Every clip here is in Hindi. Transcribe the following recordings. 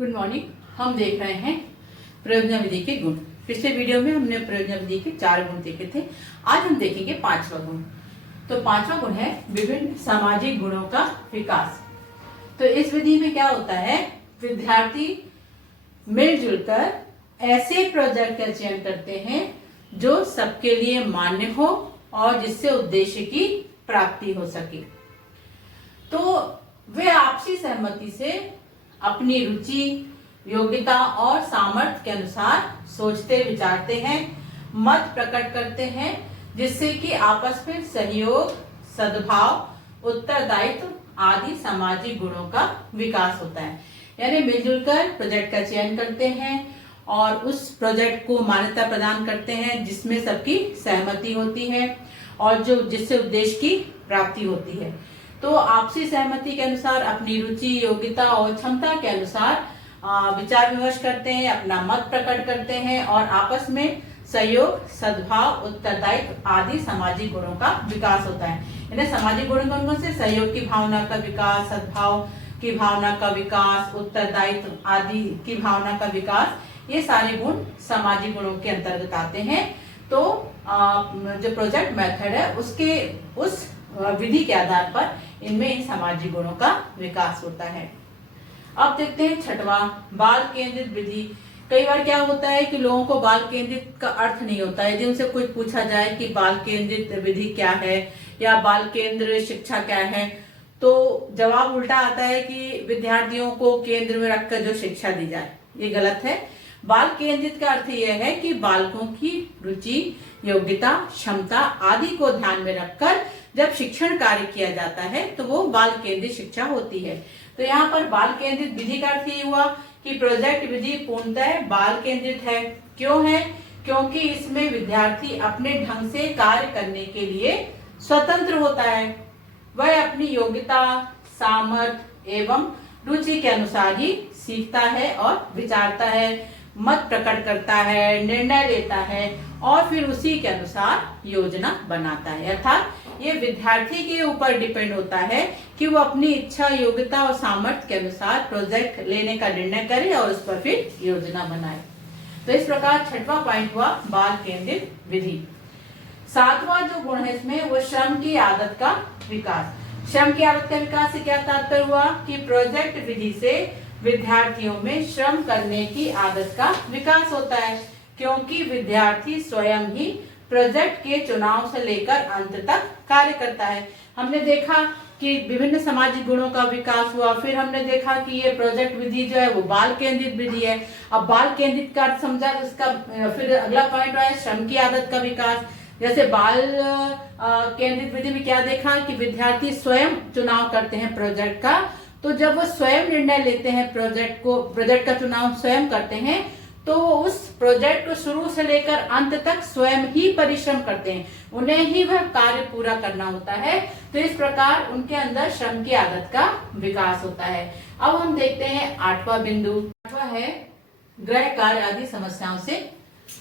Good morning. हम देख रहे हैं प्रयोजना विधि के गुण। पिछले वीडियो में हमने प्रयोजना विधि के 4 गुण देखे थे। आज हम देखेंगे 5वां गुण। तो 5वां गुण है विभिन्न सामाजिक गुणों का विकास। तो इस विधि में क्या होता है, विद्यार्थी मिलजुल कर ऐसे प्रोजेक्ट का चयन करते हैं जो सबके लिए मान्य हो और जिससे उद्देश्य की प्राप्ति हो सके। तो वे आपसी सहमति से अपनी रुचि, योग्यता और सामर्थ्य के अनुसार सोचते विचारते हैं, मत प्रकट करते हैं, जिससे कि आपस में सहयोग, सद्भाव, उत्तरदायित्व आदि सामाजिक गुणों का विकास होता है। यानी मिलजुल कर प्रोजेक्ट का चयन करते हैं और उस प्रोजेक्ट को मान्यता प्रदान करते हैं जिसमें सबकी सहमति होती है और जिससे उद्देश्य की प्राप्ति होती है। तो आपसी सहमति के अनुसार अपनी रुचि, योग्यता और क्षमता के अनुसार विचार विमर्श करते हैं, अपना मत प्रकट करते हैं और आपस में सहयोग, सद्भाव, उत्तरदायित्व आदि सामाजिक गुणों का विकास होता है। यानी सामाजिक गुणों से सहयोग की भावना का विकास, सद्भाव की भावना का विकास, उत्तरदायित्व आदि की भावना का विकास, ये सारे गुण सामाजिक गुणों के अंतर्गत आते हैं। तो जो प्रोजेक्ट मेथड है उसके उस विधि के आधार पर इनमें इन सामाजिक गुणों का विकास होता है। अब देखते हैं 6वां, बाल केंद्रित विधि। कई बार क्या होता है कि लोगों को बाल केंद्रित का अर्थ नहीं होता है। यदि उनसे कुछ पूछा जाए कि बाल केंद्रित विधि क्या है या बाल केंद्र शिक्षा क्या है, तो जवाब उल्टा आता है कि विद्यार्थियों को केंद्र में रखकर जो शिक्षा दी जाए। ये गलत है। बाल केंद्रित का अर्थ यह है कि बालकों की रुचि, योग्यता, क्षमता आदि को ध्यान में रखकर जब शिक्षण कार्य किया जाता है तो वो बाल केंद्रित शिक्षा होती है। तो यहाँ पर बाल केंद्रित विधि का अर्थ ये हुआ कि प्रोजेक्ट विधि पूर्णतः बाल केंद्रित है। क्यों है? क्योंकि इसमें विद्यार्थी अपने ढंग से कार्य करने के लिए स्वतंत्र होता है। वह अपनी योग्यता, सामर्थ्य एवं रुचि के अनुसार ही सीखता है और विचारता है, मत प्रकट करता है, निर्णय लेता है और फिर उसी के अनुसार योजना बनाता है। अर्थात ये विद्यार्थी के ऊपर डिपेंड होता है कि वो अपनी इच्छा, योग्यता और सामर्थ्य के अनुसार प्रोजेक्ट लेने का निर्णय करे और उस पर फिर योजना बनाए। तो इस प्रकार 6वां पॉइंट हुआ बाल केंद्रित विधि। 7वां जो गुण है इसमें वो श्रम की आदत का विकास। श्रम की आदत का विकास से क्या तात्पर्य हुआ कि प्रोजेक्ट विधि से विद्यार्थियों में श्रम करने की आदत का विकास होता है, क्योंकि विद्यार्थी स्वयं ही प्रोजेक्ट के चुनाव से लेकर अंत तक कार्य करता है। हमने देखा कि विभिन्न सामाजिक गुणों का विकास हुआ, फिर हमने देखा कि ये प्रोजेक्ट विधि जो है वो बाल केंद्रित विधि है। अब बाल केंद्रित का अर्थ समझा, इसका फिर अगला पॉइंट है श्रम की आदत का विकास। जैसे बाल केंद्रित विधि में क्या देखा कि विद्यार्थी स्वयं चुनाव करते हैं प्रोजेक्ट का। तो जब वो स्वयं निर्णय लेते हैं, प्रोजेक्ट का चुनाव स्वयं करते हैं, तो उस प्रोजेक्ट को शुरू से लेकर अंत तक स्वयं ही परिश्रम करते हैं, उन्हें ही वह कार्य पूरा करना होता है। तो इस प्रकार उनके अंदर श्रम की आदत का विकास होता है। अब हम देखते हैं 8वां बिंदु। 8वां है गृह कार्य आदि समस्याओं से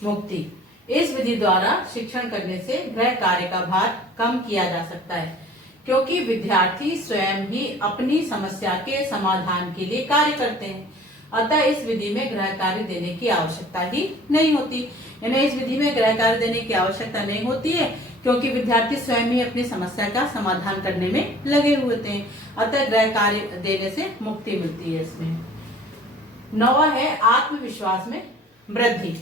मुक्ति। इस विधि द्वारा शिक्षण करने से गृह कार्य का भार कम किया जा सकता है, क्योंकि विद्यार्थी स्वयं ही अपनी समस्या के समाधान के लिए कार्य करते हैं। अतः इस विधि में गृह कार्य देने की आवश्यकता ही नहीं होती। यानी इस विधि में गृह कार्य देने की आवश्यकता नहीं होती है, क्योंकि विद्यार्थी स्वयं ही अपनी समस्या का समाधान करने में लगे हुए होते हैं। अतः गृह कार्य देने से मुक्ति मिलती है इसमें। 9वां है आत्मविश्वास में वृद्धि।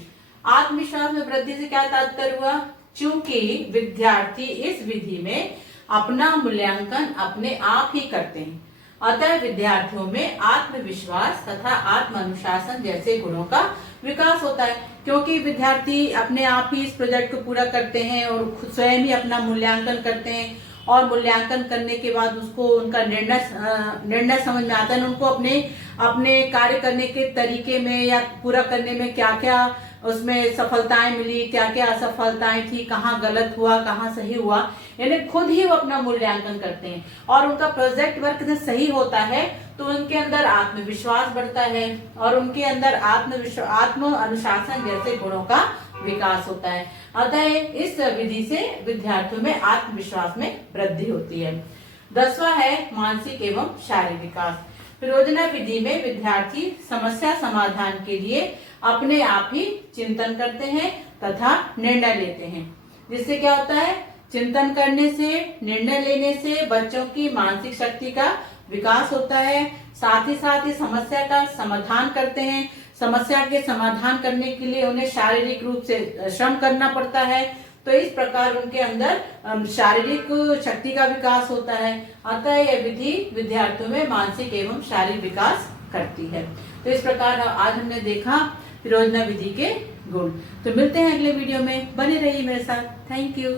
आत्मविश्वास में वृद्धि से क्या तात्पर्य हुआ? चूंकि विद्यार्थी इस विधि में अपना मूल्यांकन अपने आप ही करते हैं, अतः विद्यार्थियों में आत्मविश्वास तथा आत्म अनुशासन जैसे गुणों का विकास होता है। क्योंकि विद्यार्थी अपने आप ही इस प्रोजेक्ट को पूरा करते हैं और खुद स्वयं ही अपना मूल्यांकन करते हैं और मूल्यांकन करने के बाद उसको उनका निर्णय समझ में आता है। उनको अपने कार्य करने के तरीके में या पूरा करने में क्या क्या उसमें सफलताएं मिली, क्या क्या असफलताएं थी, कहाँ गलत हुआ, कहाँ सही हुआ, यानी खुद ही वो अपना मूल्यांकन करते हैं और उनका प्रोजेक्ट वर्क जब सही होता है तो उनके अंदर आत्मविश्वास बढ़ता है और उनके अंदर आत्म अनुशासन जैसे गुणों का विकास होता है। अतः इस विधि से विद्यार्थियों में आत्मविश्वास में वृद्धि होती है। 10वां है मानसिक एवं शारीरिक विकास। परियोजना विधि में विद्यार्थी समस्या समाधान के लिए अपने आप ही चिंतन करते हैं तथा निर्णय लेते हैं। जिससे क्या होता है, चिंतन करने से, निर्णय लेने से बच्चों की मानसिक शक्ति का विकास होता है। साथ ही समस्या का समाधान करते हैं। समस्या के समाधान करने के लिए उन्हें शारीरिक रूप से श्रम करना पड़ता है। तो इस प्रकार उनके अंदर शारीरिक शक्ति का विकास होता है। अतः यह विधि विद्यार्थियों में मानसिक एवं शारीरिक विकास करती है। तो इस प्रकार आज हमने देखा परियोजना विधि के गुण। तो मिलते हैं अगले वीडियो में, बने रहिए मेरे साथ। Thank you.